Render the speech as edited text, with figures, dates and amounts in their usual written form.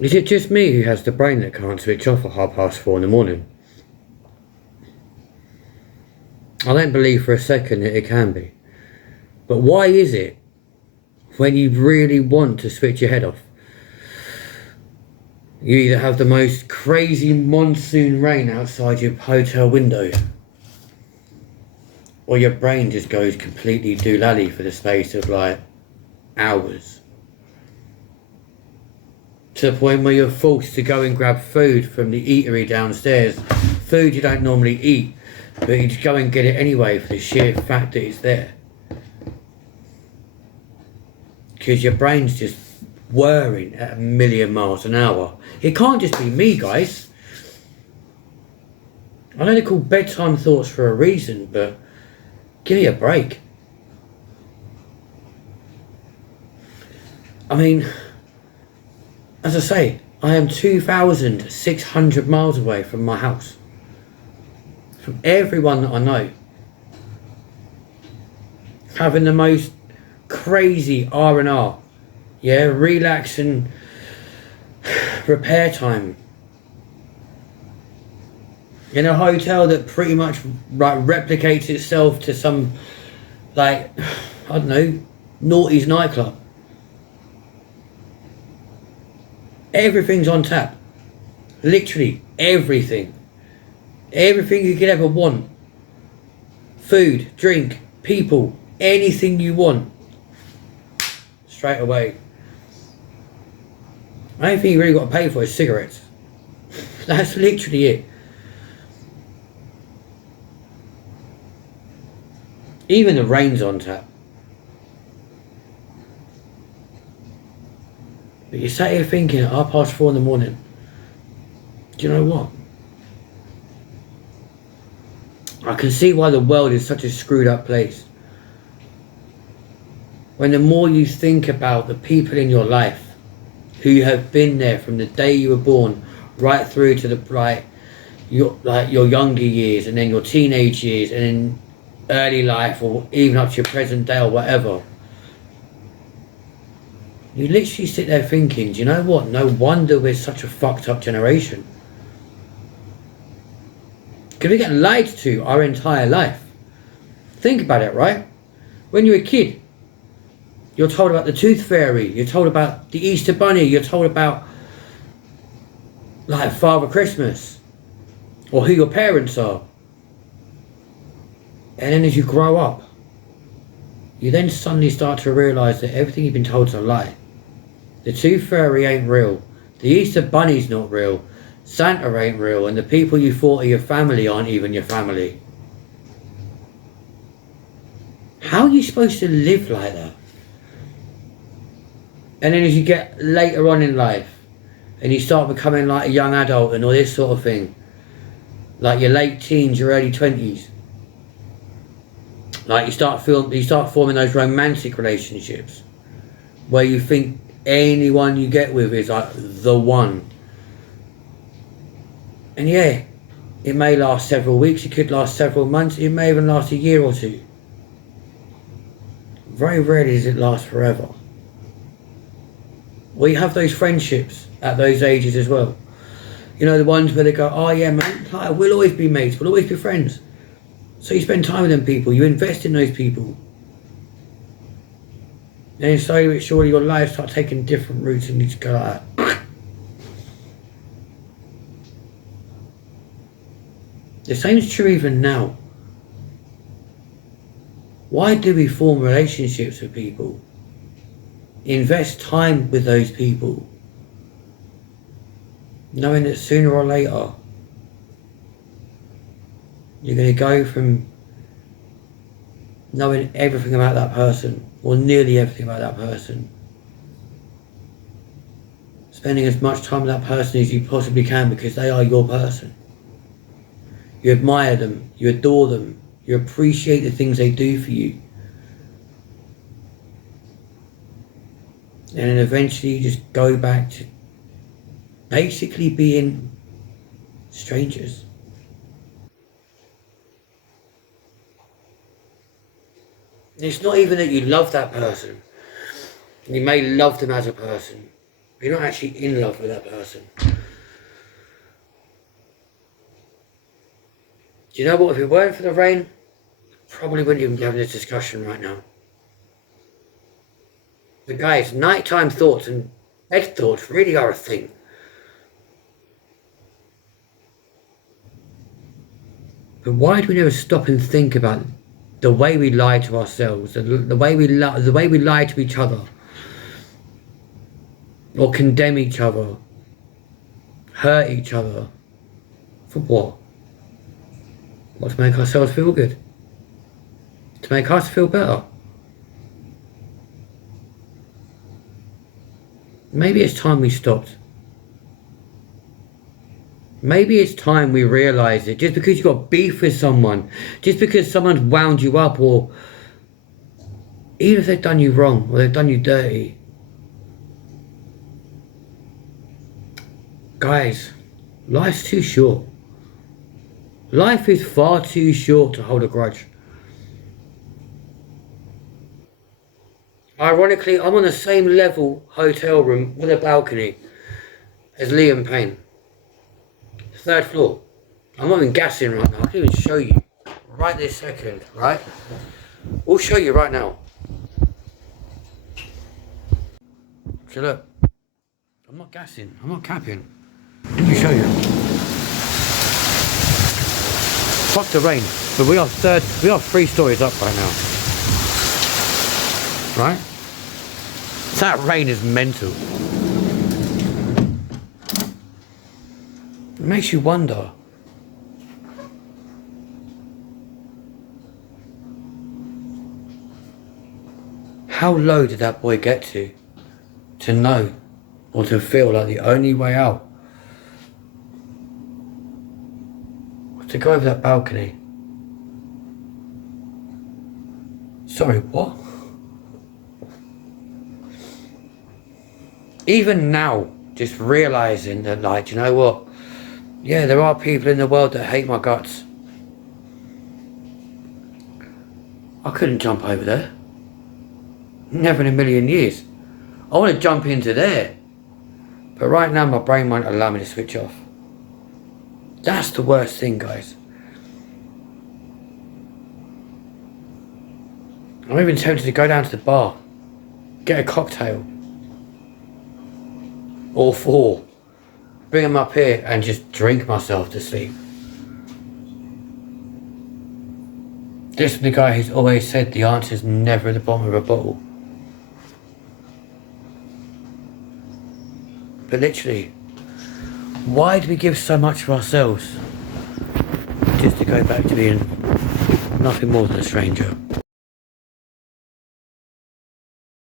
Is it just me who has the brain that can't switch off at 4:30 in the morning? I don't believe for a second that it can be. But why is it, when you really want to switch your head off, you either have the most crazy monsoon rain outside your hotel window, or your brain just goes completely doolally for the space of like hours, to the point where you're forced to go and grab food from the eatery downstairs, food you don't normally eat, but you just go and get it anyway for the sheer fact that it's there, because your brain's just whirring at 1,000,000 miles an hour. It can't just be me, guys. I know they're called bedtime thoughts for a reason, but give me a break. I mean, as I say, I am 2,600 miles away from my house, from everyone that I know, having the most crazy R&R, yeah, relax and repair time, in a hotel that pretty much like replicates itself to some, like, I don't know, noughties nightclub. Everything's on tap. Literally everything. Everything you could ever want. Food, drink, people, anything you want. Straight away. The only thing you really got to pay for is cigarettes. That's literally it. Even the rain's on tap. But you sat here thinking at 4:30 in the morning, do you know what? I can see why the world is such a screwed up place. When the more you think about the people in your life who have been there from the day you were born right through to your younger years, and then your teenage years, and then early life, or even up to your present day or whatever, you literally sit there thinking, do you know what? No wonder we're such a fucked up generation. Because we get lied to our entire life. Think about it, right? When you're a kid, you're told about the tooth fairy, you're told about the Easter bunny, you're told about like Father Christmas, or who your parents are. And then as you grow up, you then suddenly start to realise that everything you've been told is a lie. The tooth fairy ain't real, the Easter bunny's not real, Santa ain't real, and the people you thought are your family aren't even your family. How are you supposed to live like that? And then as you get later on in life, and you start becoming like a young adult and all this sort of thing, like your late teens, your early 20s, like you start forming those romantic relationships where you think anyone you get with is like the one. And yeah, it may last several weeks, it could last several months, it may even last a year or two. Very rarely does it last forever. We have those friendships at those ages as well. You know, the ones where they go, oh yeah man, like, we'll always be mates, we'll always be friends. So you spend time with them people, you invest in those people. And then slowly but surely your life starts taking different routes, and you just go like that. The same is true even now. Why do we form relationships with people? Invest time with those people, knowing that sooner or later you're going to go from knowing everything about that person, or nearly everything about that person, spending as much time with that person as you possibly can, because they are your person. You admire them, you adore them, you appreciate the things they do for you. And then eventually you just go back to basically being strangers. It's not even that you love that person. You may love them as a person, You're not actually in love with that person. Do you know what? If it weren't for the rain, probably wouldn't even be having this discussion right now. But guys, nighttime thoughts and bed thoughts really are a thing. But why do we never stop and think about the way we lie to ourselves, the way we lie to each other, or condemn each other, hurt each other, for what? What, to make ourselves feel good? To make us feel better? Maybe it's time we stopped. Maybe it's time we realise it. Just because you've got beef with someone, just because someone's wound you up, or even if they've done you wrong, or they've done you dirty. Guys, life's too short. Life is far too short to hold a grudge. Ironically, I'm on the same level hotel room with a balcony as Liam Payne. 3rd floor. I'm not even gassing right now. I can even show you right this second, right? We'll show you right now. So look, I'm not gassing, I'm not capping. Let me show you. Fuck the rain, but we are 3 stories up right now. Right? That rain is mental. It makes you wonder. How low did that boy get to know or to feel like the only way out was to go over that balcony? Sorry, what? Even now, just realising that, like, you know what? Yeah, there are people in the world that hate my guts. I couldn't jump over there. Never in a million years. I want to jump into there. But right now my brain won't allow me to switch off. That's the worst thing, guys. I'm even tempted to go down to the bar, get a cocktail. Or 4. Bring them up here and just drink myself to sleep. This is the guy who's always said the answer's never at the bottom of a bottle. But literally, why do we give so much of ourselves just to go back to being nothing more than a stranger?